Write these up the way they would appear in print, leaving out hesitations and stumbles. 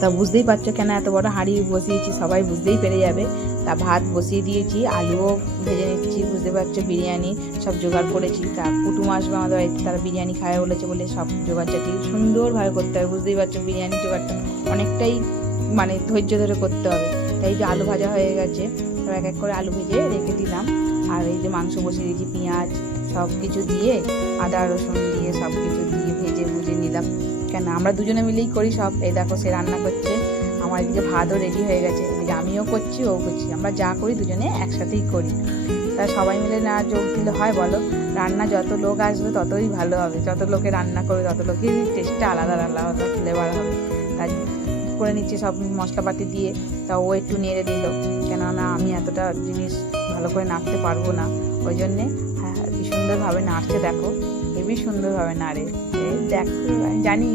তা বুঝতেই পারছো কেন এত বড় হাঁড়ি বসিয়েছি, সবাই বুঝতেই পেরে যাবে। তা ভাত বসিয়ে দিয়েছি, আলুও ভেজে নিচ্ছি, বুঝতে পারছো বিরিয়ানি সব জোগাড় করেছি। তা কুটুম আসবে আমাদের বাড়িতে, তারা বিরিয়ানি খায় বলেছে বলে সব জোগাড়জাটি সুন্দরভাবে করতে হবে। বুঝতেই পারছো বিরিয়ানি জোগাড়টা অনেকটাই মানে ধৈর্য ধরে করতে হবে। তাই যে আলু ভাজা হয়ে গেছে, তো এক এক করে আলু ভেজে রেখে দিলাম। আর এই যে মাংস বসিয়ে দিয়েছি, পেঁয়াজ সব কিছু দিয়ে, আদা রসুন দিয়ে সব কিছু দিয়ে ভেজে ভুজে নিলাম। কেন আমরা দুজনে মিলেই করি সব। এই দেখো সে রান্না করছে, আমার এদিকে ভাতও রেডি হয়ে গেছে, এদিকে আমিও করছি ও করছি, আমরা যা করি দুজনে একসাথেই করি। তা সবাই মিলে না যোগ দিলে হয় বলো? রান্না যত লোক আসবে ততই ভালো হবে, যত লোকে রান্না করবে তত লোকের টেস্টটা আলাদা আলাদা ফ্লেভার হবে। তাই করে নিচ্ছে সব মশলাপাতি দিয়ে। তা ও একটু নেড়ে দিল, কেননা আমি এতটা জিনিস ভালো করে নাড়তে পারবো না, ওই জন্যে। হ্যাঁ, কি সুন্দরভাবে নাড়ছে দেখো, হেবি সুন্দরভাবে নাড়ে। দেখো জানি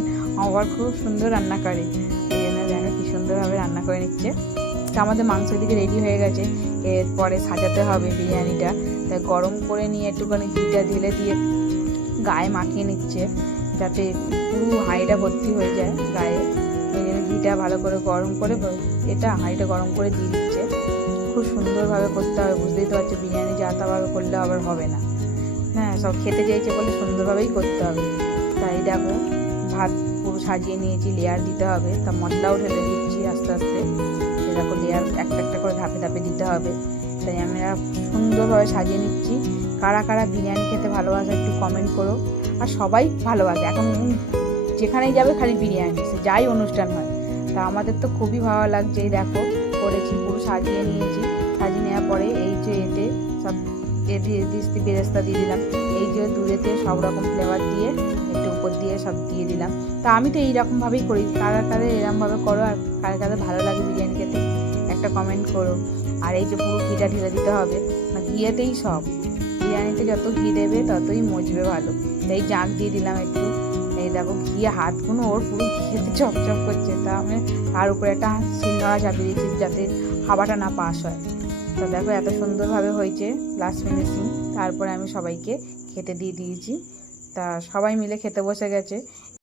আমার খুব সুন্দর রান্না করে, এই জন্য দেখো কি সুন্দরভাবে রান্না করে নিচ্ছে। তো আমাদের মাংস দিকে রেডি হয়ে গেছে, এরপরে সাজাতে হবে বিরিয়ানিটা। তাই গরম করে নিয়ে একটুখানি ঘিটা ঢেলে দিয়ে গায়ে মাখিয়ে নিচ্ছে, যাতে পুরো হাঁড়িটা ভর্তি হয়ে যায় গায়ে। ওই জন্য ঘিটা ভালো করে গরম করে এটা হাঁড়িটা গরম করে দিয়ে দিচ্ছে। খুব সুন্দরভাবে করতে হবে, বুঝতেই তো পারছো বিরিয়ানি যা তাভাবে করলে আবার হবে না। হ্যাঁ, সব খেতে চাইছে বলে সুন্দরভাবেই করতে হবে। তাই দেখো ভাত পুরো সাজিয়ে নিয়েছি, লেয়ার দিতে হবে। তা মশলাও ঢেলে দিচ্ছি আস্তে আস্তে। দেখো লেয়ার একটা একটা করে ধাপে ধাপে দিতে হবে। তাই আমরা সুন্দরভাবে সাজিয়ে নিচ্ছি। কারা কারা বিরিয়ানি খেতে ভালোবাসে একটু কমেন্ট করো। আর সবাই ভালোবাসে, এখন যেখানেই যাবে খালি বিরিয়ানি, সে যাই অনুষ্ঠান হয়। তা আমাদের তো খুবই ভালো লাগছে। এই দেখো করেছি, পুরো সাজিয়ে নিয়েছি। সাজিয়ে নেওয়ার পরে এই যে এতে সব দিস্তি বেরেস্তা দিয়ে দিলাম, এই যে দুধেতে সব রকম ফ্লেভার দিয়ে একটু উপর দিয়ে সব দিয়ে দিলাম। তা আমি তো এইরকমভাবেই করি, কারা কারা এরকমভাবে করো আর কারা কারা ভালো লাগে বিরিয়ানি খেতে একটা কমেন্ট করো। আর এই যে পুরো ঘিটা ঢেলে দিতে হবে, ঘিয়েতেই সব, বিরিয়ানিতে যত ঘি দেবে ততই মজবে ভালো। তাই জাঁক দিয়ে দিলাম একটু। এই দেখো ঘিয়ে হাতগুলো ওর পুরো ঘিয়েতে চপচপ করছে। তা আমি তার উপরে একটা শিলনোড়া চাপিয়ে দিয়েছি যাতে হাওয়াটা না পাস হয়। তো দেখো এত সুন্দরভাবে হয়েছে লাস্ট ফিনিশিং। তারপরে আমি সবাইকে খেতে দিয়ে দিয়েছি। তা সবাই মিলে খেতে বসে গেছে।